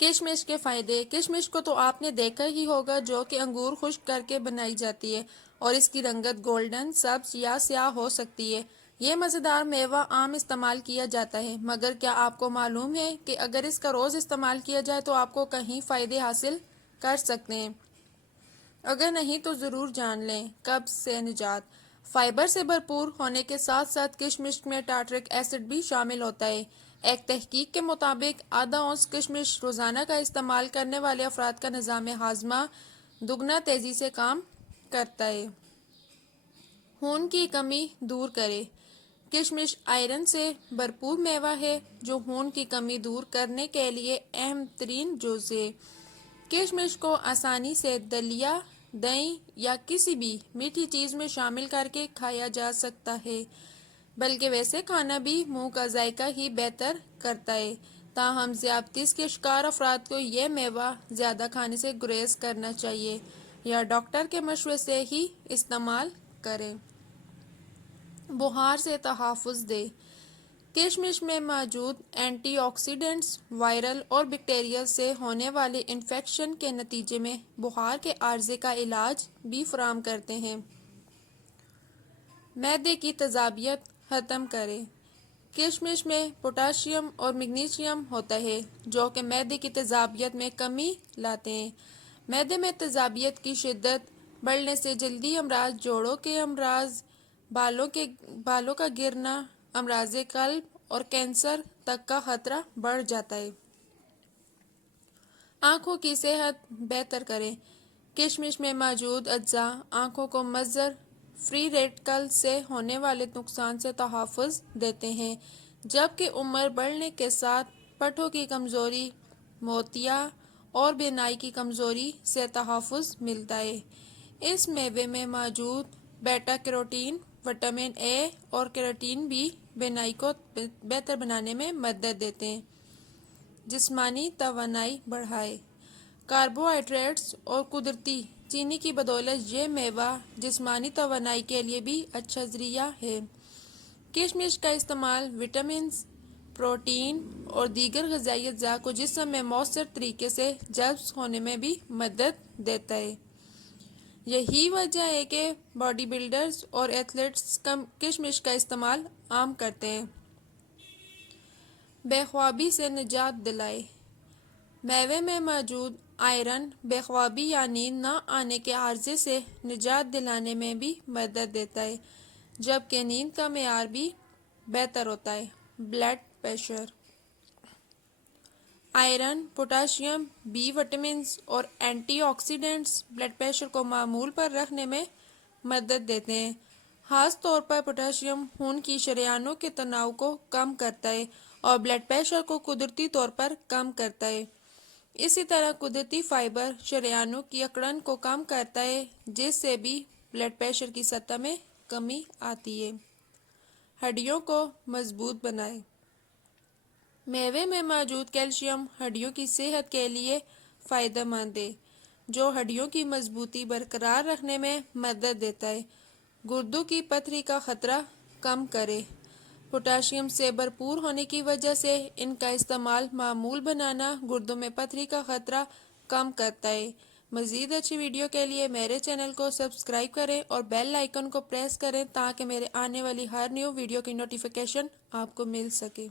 کشمش کے فائدے۔ کشمش کو تو آپ نے دیکھا ہی ہوگا، جو کہ انگور خشک کر کے بنائی جاتی ہے اور اس کی رنگت گولڈن، سبز یا سیاہ ہو سکتی ہے۔ یہ مزیدار میوہ عام استعمال کیا جاتا ہے، مگر کیا آپ کو معلوم ہے کہ اگر اس کا روز استعمال کیا جائے تو آپ کو کئی فائدے حاصل کر سکتے ہیں؟ اگر نہیں تو ضرور جان لیں۔ قبض سے نجات۔ فائبر سے بھرپور ہونے کے ساتھ ساتھ کشمش میں ٹارٹرک ایسڈ بھی شامل ہوتا ہے۔ ایک تحقیق کے مطابق آدھا اونس کشمش روزانہ کا استعمال کرنے والے افراد کا نظام ہاضمہ دگنا تیزی سے کام کرتا ہے۔ خون کی کمی دور کرے۔ کشمش آئرن سے بھرپور میوہ ہے جو خون کی کمی دور کرنے کے لیے اہم ترین جز ہے۔ کشمش کو آسانی سے دلیا، دہی یا کسی بھی میٹھی چیز میں شامل کر کے کھایا جا سکتا ہے، بلکہ ویسے کھانا بھی منہ کا ذائقہ ہی بہتر کرتا ہے۔ تاہم ذیابیطس کے شکار افراد کو یہ میوہ زیادہ کھانے سے گریز کرنا چاہیے یا ڈاکٹر کے مشورے سے ہی استعمال کریں۔ بخار سے تحفظ دے۔ کشمش میں موجود اینٹی آکسیڈنٹس وائرل اور بیکٹیریل سے ہونے والے انفیکشن کے نتیجے میں بخار کے عارضے کا علاج بھی فراہم کرتے ہیں۔ معدے کی تیزابیت ختم کرے۔ کشمش میں پوٹاشیم اور میگنیشیم ہوتا ہے جو کہ معدے کی تیزابیت میں کمی لاتے ہیں۔ معدے میں تیزابیت کی شدت بڑھنے سے جلدی امراض، جوڑوں کے امراض، بالوں کا گرنا، امراض قلب اور کینسر تک کا خطرہ بڑھ جاتا ہے۔ آنکھوں کی صحت بہتر کرے۔ کشمش میں موجود اجزاء آنکھوں کو مضر فری ریڈیکل سے ہونے والے نقصان سے تحفظ دیتے ہیں، جبکہ عمر بڑھنے کے ساتھ پٹھوں کی کمزوری، موتیا اور بینائی کی کمزوری سے تحفظ ملتا ہے۔ اس میوے میں موجود بیٹا کیروٹین، وٹامن اے اور کیراٹین بھی بینائی کو بہتر بنانے میں مدد دیتے ہیں۔ جسمانی توانائی بڑھائے۔ کاربوہائیڈریٹس اور قدرتی چینی کی بدولت یہ میوہ جسمانی توانائی کے لیے بھی اچھا ذریعہ ہے۔ کشمش کا استعمال وٹامنز، پروٹین اور دیگر غذائی اجزاء کو جسم میں مؤثر طریقے سے جذب ہونے میں بھی مدد دیتا ہے۔ یہی وجہ ہے کہ باڈی بلڈرز اور ایتھلیٹس کشمش کا استعمال عام کرتے ہیں۔ بے خوابی سے نجات دلائے۔ میوے میں موجود آئرن بے خوابی یا نیند نہ آنے کے عارضے سے نجات دلانے میں بھی مدد دیتا ہے، جبکہ نیند کا معیار بھی بہتر ہوتا ہے۔ Blood pressure. Iron, potassium, B vitamins اور اینٹی آکسیڈنٹس بلڈ پریشر کو معمول پر رکھنے میں مدد دیتے ہیں۔ خاص طور پر پوٹاشیم خون کی شریانوں کے تناؤ کو کم کرتا ہے اور بلڈ پریشر کو قدرتی طور پر کم کرتا ہے۔ اسی طرح قدرتی فائبر شریانوں کی اکڑن کو کم کرتا ہے، جس سے بھی بلڈ پریشر کی سطح میں کمی آتی ہے۔ ہڈیوں کو مضبوط بنائے۔ میوے میں موجود کیلشیم ہڈیوں کی صحت کے لیے فائدہ مند ہے، جو ہڈیوں کی مضبوطی برقرار رکھنے میں مدد دیتا ہے۔ گردوں کی پتھری کا خطرہ کم کرے۔ پوٹاشیم سے بھرپور ہونے کی وجہ سے ان کا استعمال معمول بنانا گردوں میں پتھری کا خطرہ کم کرتا ہے۔ مزید اچھی ویڈیو کے لیے میرے چینل کو سبسکرائب کریں اور بیل آئیکن کو پریس کریں تاکہ میرے آنے والی ہر نیو ویڈیو کی نوٹیفیکیشن آپ کو مل سکے۔